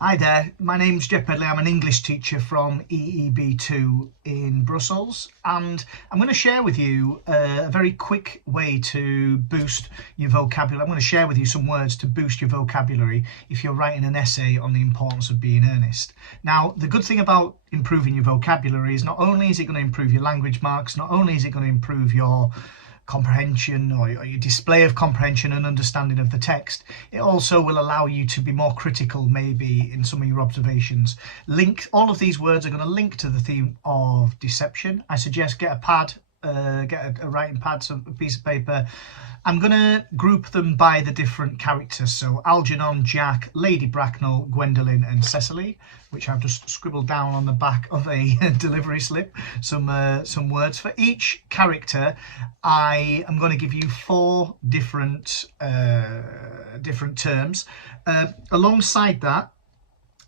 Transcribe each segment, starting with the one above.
Hi there, my name's Jeff Pedley. I'm an English teacher from EEB2 in Brussels, and I'm going to share with you a very quick way to boost your vocabulary. I'm going to share with you some words to boost your vocabulary if you're writing an essay on the importance of being earnest. Now, the good thing about improving your vocabulary is not only is it going to improve your language marks, not only is it going to improve your comprehension or your display of comprehension and understanding of the text, it also will allow you to be more critical maybe in some of your observations. All of these words are going to link to the theme of deception. I suggest get a pad, get a writing pad, a piece of paper. I'm going to group them by the different characters. So Algenon, Jack, Lady Bracknell, Gwendaline and Cecily, which I've just scribbled down on the back of a delivery slip, some words. For each character, I am going to give you 4 different terms. Alongside that,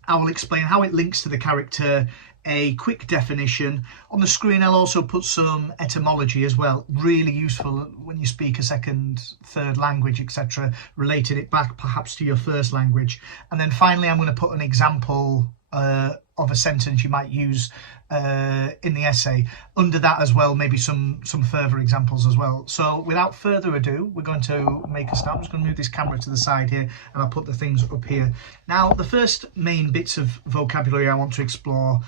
I will explain how it links to the character, a quick definition. On the screen I'll also put some etymology as well, really useful when you speak a second, third language, etc., relating it back perhaps to your first language. And then finally I'm going to put an example of a sentence you might use in the essay. Under that as well, maybe some further examples as well. So without further ado, we're going to make a start. I'm just going to move this camera to the side here and I'll put the things up here. Now, the first main bits of vocabulary I want to explore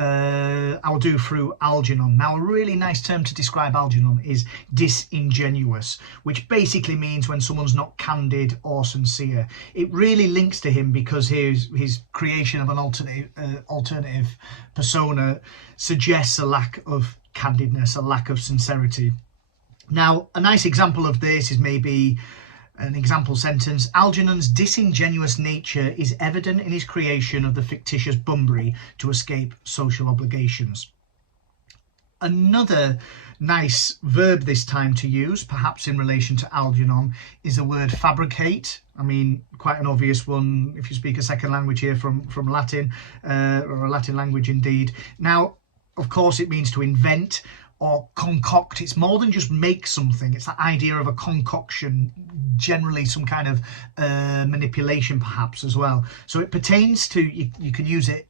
I'll do through Algenon. Now, a really nice term to describe Algenon is disingenuous, which basically means when someone's not candid or sincere. It really links to him because his creation of an alternative persona suggests a lack of candidness, a lack of sincerity. Now, a nice example of this is maybe an example sentence: Algenon's disingenuous nature is evident in his creation of the fictitious Bunbury to escape social obligations. Another nice verb this time to use, perhaps in relation to Algenon, is the word fabricate. I mean, quite an obvious one if you speak a second language here from Latin, or a Latin language indeed. Now, of course, it means to invent or concoct. It's more than just make something. It's that idea of a concoction, generally some kind of manipulation perhaps as well. So it pertains to, you can use it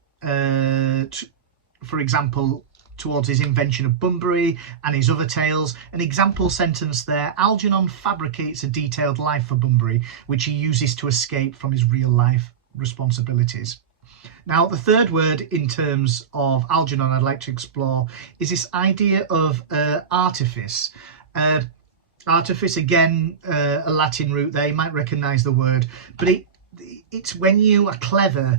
for example towards his invention of Bunbury and his other tales. An example sentence there: Algenon fabricates a detailed life for Bunbury which he uses to escape from his real life responsibilities. Now, the third word in terms of Algenon I'd like to explore is this idea of artifice. Artifice, again, a Latin root there, you might recognise the word, but it's when you are clever,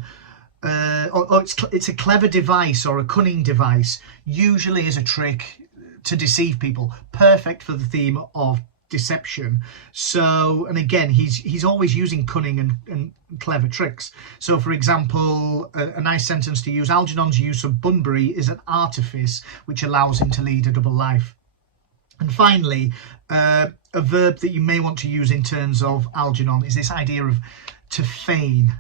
it's a clever device or a cunning device, usually as a trick to deceive people, perfect for the theme of deception. So, and again, he's always using cunning and clever tricks. So, for example, a nice sentence to use: Algenon's use of Bunbury is an artifice which allows him to lead a double life. And finally, a verb that you may want to use in terms of Algenon is this idea of to feign.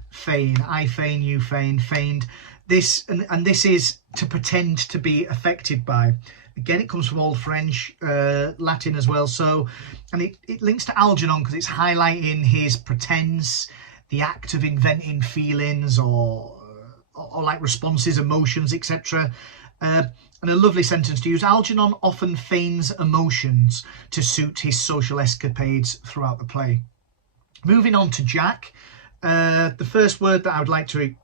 I feign, you feign, feigned. This and this is to pretend to be affected by. Again, it comes from Old French, Latin as well. So, and it links to Algenon because it's highlighting his pretense, the act of inventing feelings or like responses, emotions, etc. And a lovely sentence to use: Algenon often feigns emotions to suit his social escapades throughout the play. Moving on to Jack. The first word that I would like to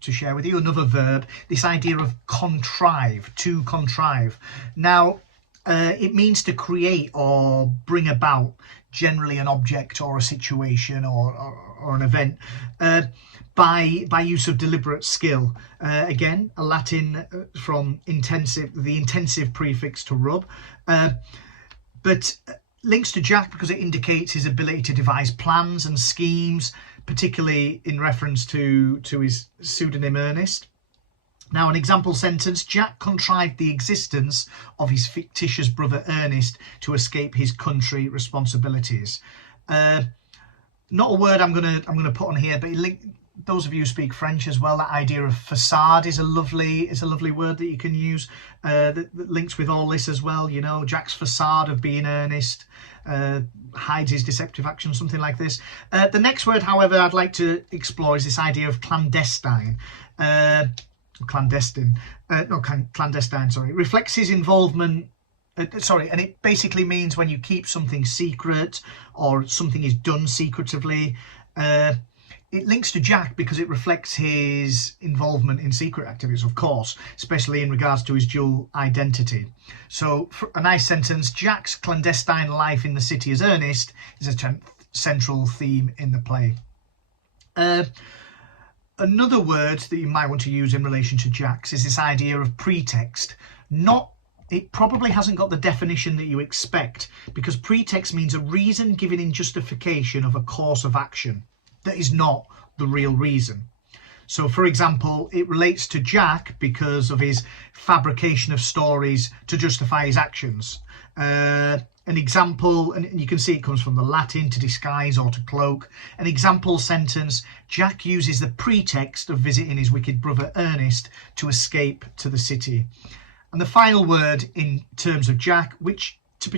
share with you, another verb, this idea of contrive, to contrive. Now, it means to create or bring about, generally an object or a situation or an event, by use of deliberate skill. Again, a Latin from the intensive prefix to rub, but links to Jack because it indicates his ability to devise plans and schemes, particularly in reference to his pseudonym Ernest. Now, an example sentence: Jack contrived the existence of his fictitious brother Ernest to escape his country responsibilities. Not a word I'm gonna put on here, but those of you who speak French as well, that idea of facade is a lovely word that you can use that links with all this as well. You know, Jack's facade of being earnest hides his deceptive action, something like this. The next word, however, I'd like to explore is this idea of clandestine. Clandestine, sorry. It reflects his involvement. And it basically means when you keep something secret or something is done secretively. It links to Jack because it reflects his involvement in secret activities, of course, especially in regards to his dual identity. So, for a nice sentence, Jack's clandestine life in the city as Ernest is a central theme in the play. Another word that you might want to use in relation to Jack's is this idea of pretext. It probably hasn't got the definition that you expect, because pretext means a reason given in justification of a course of action that is not the real reason. So, for example, it relates to Jack because of his fabrication of stories to justify his actions. An example, and you can see it comes from the Latin, to disguise or to cloak. An example sentence: Jack uses the pretext of visiting his wicked brother Ernest to escape to the city. And the final word in terms of Jack, which to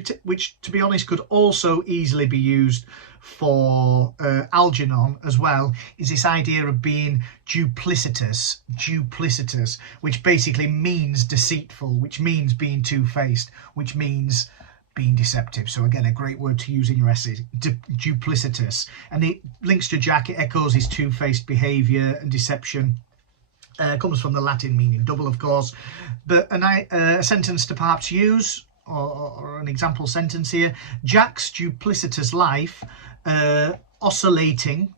be honest could also easily be used for Algenon as well, is this idea of being duplicitous, which basically means deceitful, which means being two-faced, which means being deceptive. So again, a great word to use in your essays, duplicitous. And it links to Jack, it echoes his two-faced behaviour and deception. Comes from the Latin meaning double, of course. But a sentence to perhaps use, or an example sentence here: Jack's duplicitous life, oscillating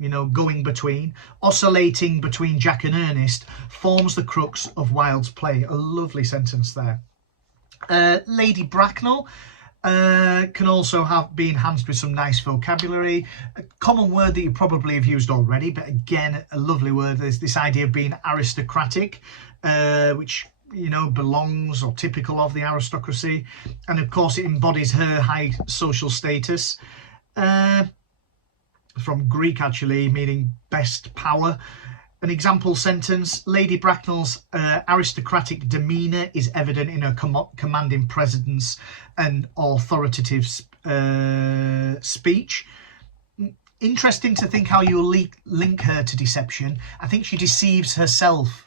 between Jack and Ernest, forms the crux of Wilde's play. A lovely sentence there. Lady Bracknell can also be enhanced with some nice vocabulary. A common word that you probably have used already, but again, a lovely word, is this idea of being aristocratic, which, you know, belongs or typical of the aristocracy. And of course, it embodies her high social status. From Greek, actually, meaning best power. An example sentence: Lady Bracknell's aristocratic demeanour is evident in her commanding presence and authoritative speech. Interesting to think how you'll link her to deception. I think she deceives herself.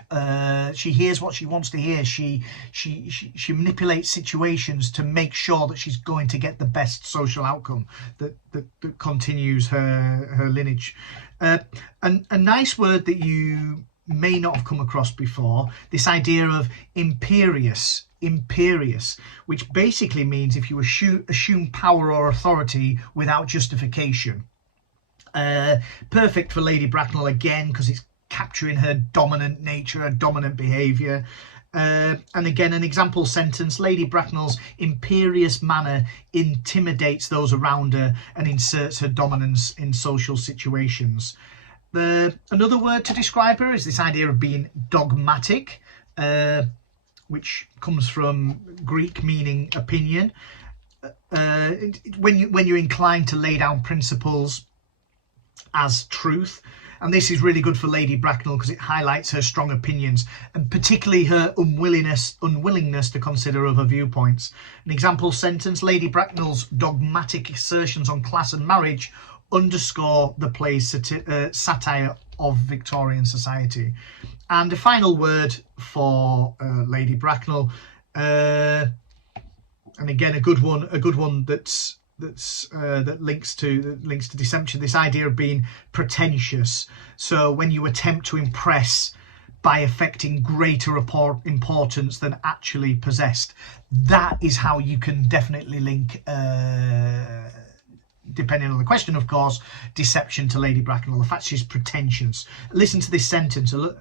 She hears what she wants to hear. She manipulates situations to make sure that she's going to get the best social outcome that continues her lineage. And a nice word that you may not have come across before, this idea of imperious, which basically means if you assume power or authority without justification. Perfect for Lady Bracknell again, because it's capturing her dominant nature, her dominant behaviour. And again, an example sentence: Lady Bracknell's imperious manner intimidates those around her and inserts her dominance in social situations. Another word to describe her is this idea of being dogmatic, which comes from Greek meaning opinion. When you're inclined to lay down principles as truth. And this is really good for Lady Bracknell because it highlights her strong opinions and particularly her unwillingness to consider other viewpoints. An example sentence: Lady Bracknell's dogmatic assertions on class and marriage underscore the play's satire of Victorian society. And a final word for Lady Bracknell, and again a good one that links to deception, this idea of being pretentious. So when you attempt to impress by affecting greater importance than actually possessed, that is how you can definitely link, depending on the question, of course, deception to Lady Bracknell. The fact she's pretentious. Listen to this sentence, a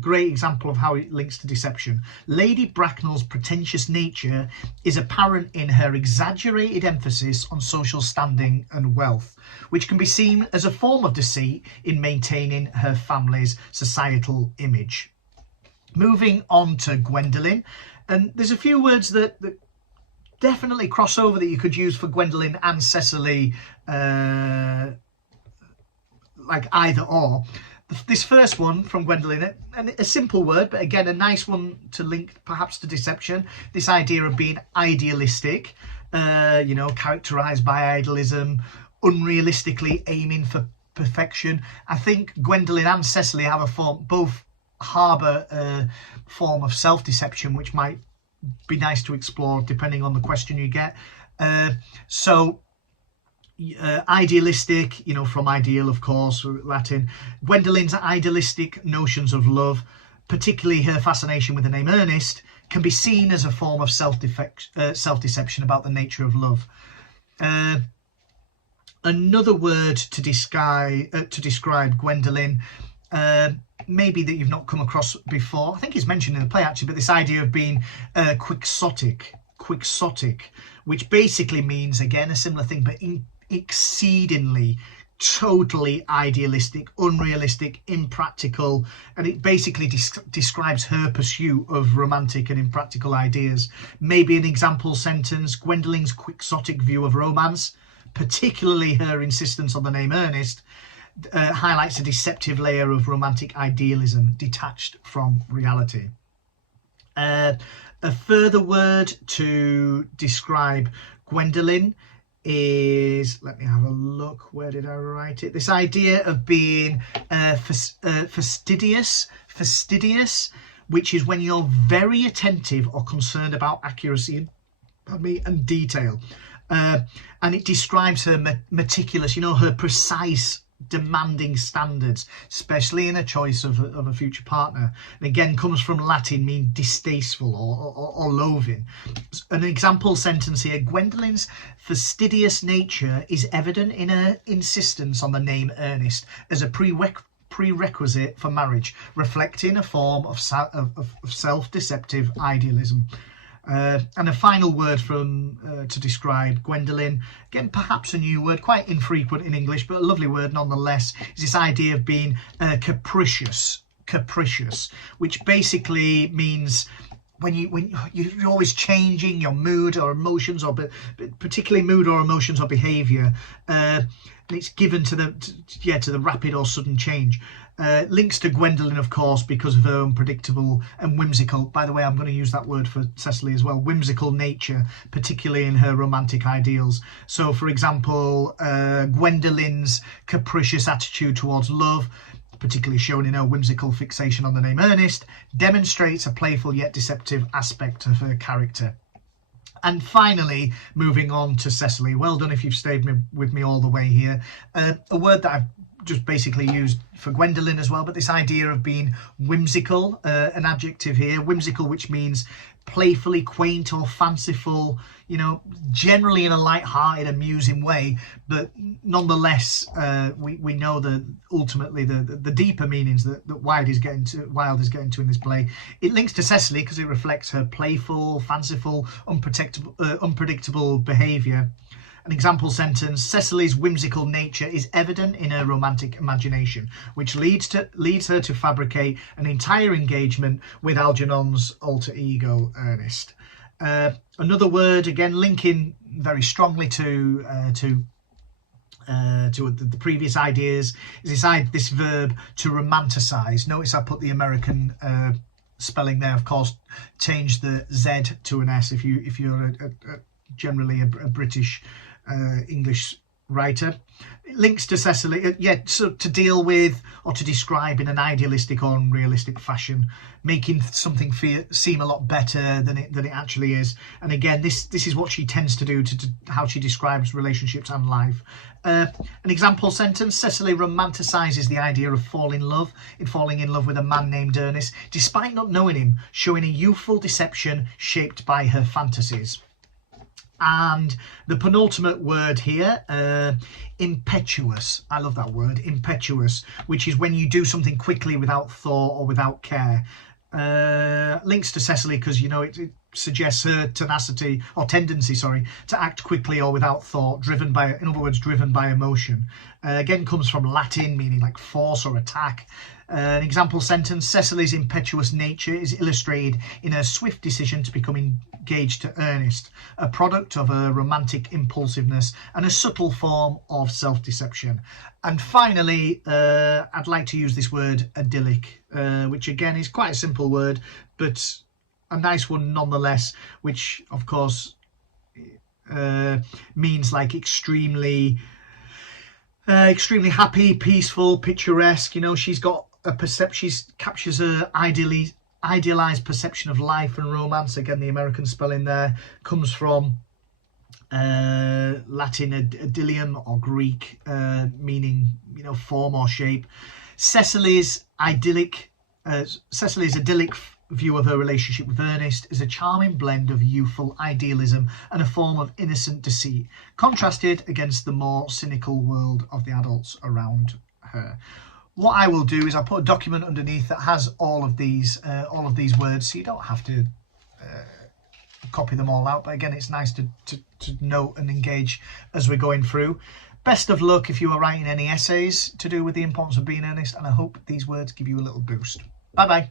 great example of how it links to deception. Lady Bracknell's pretentious nature is apparent in her exaggerated emphasis on social standing and wealth, which can be seen as a form of deceit in maintaining her family's societal image. Moving on to Gwendaline, and there's a few words that definitely crossover that you could use for Gwendaline and Cecily, like either or. This first one from Gwendaline, and a simple word, but again, a nice one to link perhaps to deception. This idea of being idealistic, characterized by idealism, unrealistically aiming for perfection. I think Gwendaline and Cecily both harbour a form of self-deception, which might be nice to explore depending on the question you get. Idealistic, from ideal, of course, Latin. Gwendaline's idealistic notions of love, particularly her fascination with the name Ernest, can be seen as a form of self-deception about the nature of love. Another word to describe Gwendaline, maybe that you've not come across before. I think it's mentioned in the play actually, but this idea of being quixotic, which basically means, again, a similar thing, but exceedingly, totally idealistic, unrealistic, impractical, and it basically describes her pursuit of romantic and impractical ideas. Maybe an example sentence: Gwendaline's quixotic view of romance, particularly her insistence on the name Ernest, highlights a deceptive layer of romantic idealism detached from reality. A further word to describe Gwendaline is, let me have a look, where did I write it? This idea of being fastidious, which is when you're very attentive or concerned about accuracy and detail. And it describes her meticulous, her precise, demanding standards, especially in a choice of a future partner. And again, comes from Latin, mean distasteful or loathing. An example sentence here: Gwendaline's fastidious nature is evident in her insistence on the name Ernest as a prerequisite for marriage, reflecting a form of self-deceptive idealism. And a final word to describe Gwendaline, again perhaps a new word, quite infrequent in English, but a lovely word nonetheless, is this idea of being capricious, which basically means when you're always changing your mood or emotions, or particularly mood or emotions or behaviour, and it's given to the rapid or sudden change. Links to Gwendaline, of course, because of her unpredictable and whimsical, by the way, I'm going to use that word for Cecily as well, whimsical nature, particularly in her romantic ideals. So, for example, Gwendaline's capricious attitude towards love, particularly shown in her whimsical fixation on the name Ernest, demonstrates a playful yet deceptive aspect of her character. And finally, moving on to Cecily. Well done if you've stayed with me all the way here. A word that I've just basically used for Gwendaline as well, but this idea of being whimsical, an adjective here, whimsical, which means playfully quaint or fanciful, generally in a light-hearted, amusing way, but nonetheless, we know that ultimately the deeper meanings that Wilde is getting to in this play. It links to Cecily because it reflects her playful, fanciful, unpredictable behaviour. An example sentence: Cecily's whimsical nature is evident in her romantic imagination, which leads her to fabricate an entire engagement with Algenon's alter ego, Ernest. Another word, again linking very strongly to the previous ideas, is this verb to romanticize. Notice I put the American spelling there, of course. Change the Z to an S if you're generally a British English writer. It links to Cecily, so to deal with or to describe in an idealistic or unrealistic fashion, making something seem a lot better than it actually is. And again, this is what she tends to do to how she describes relationships and life. An example sentence: Cecily romanticizes the idea of falling in love with a man named Ernest, despite not knowing him, showing a youthful deception shaped by her fantasies. And the penultimate word here, impetuous. I love that word, impetuous, which is when you do something quickly without thought or without care. Links to Cecily because, it suggests her tendency to act quickly or without thought, driven by emotion. Again, comes from Latin, meaning like force or attack. An example sentence: Cecily's impetuous nature is illustrated in her swift decision to become engaged to Ernest, a product of her romantic impulsiveness and a subtle form of self-deception. And finally, I'd like to use this word idyllic, which again is quite a simple word, but a nice one nonetheless, which of course means like extremely happy, peaceful, picturesque. You know, she's got a perception, she captures a idealized perception of life and romance. Again, the American spelling there comes from Latin idyllium, or Greek, meaning, you know, form or shape. Cecily's idyllic view of her relationship with Ernest is a charming blend of youthful idealism and a form of innocent deceit, contrasted against the more cynical world of the adults around her. What I will do is I'll put a document underneath that has all of these words, so you don't have to copy them all out. But again, it's nice to note and engage as we're going through. Best of luck if you are writing any essays to do with the importance of being earnest, and I hope these words give you a little boost. Bye bye.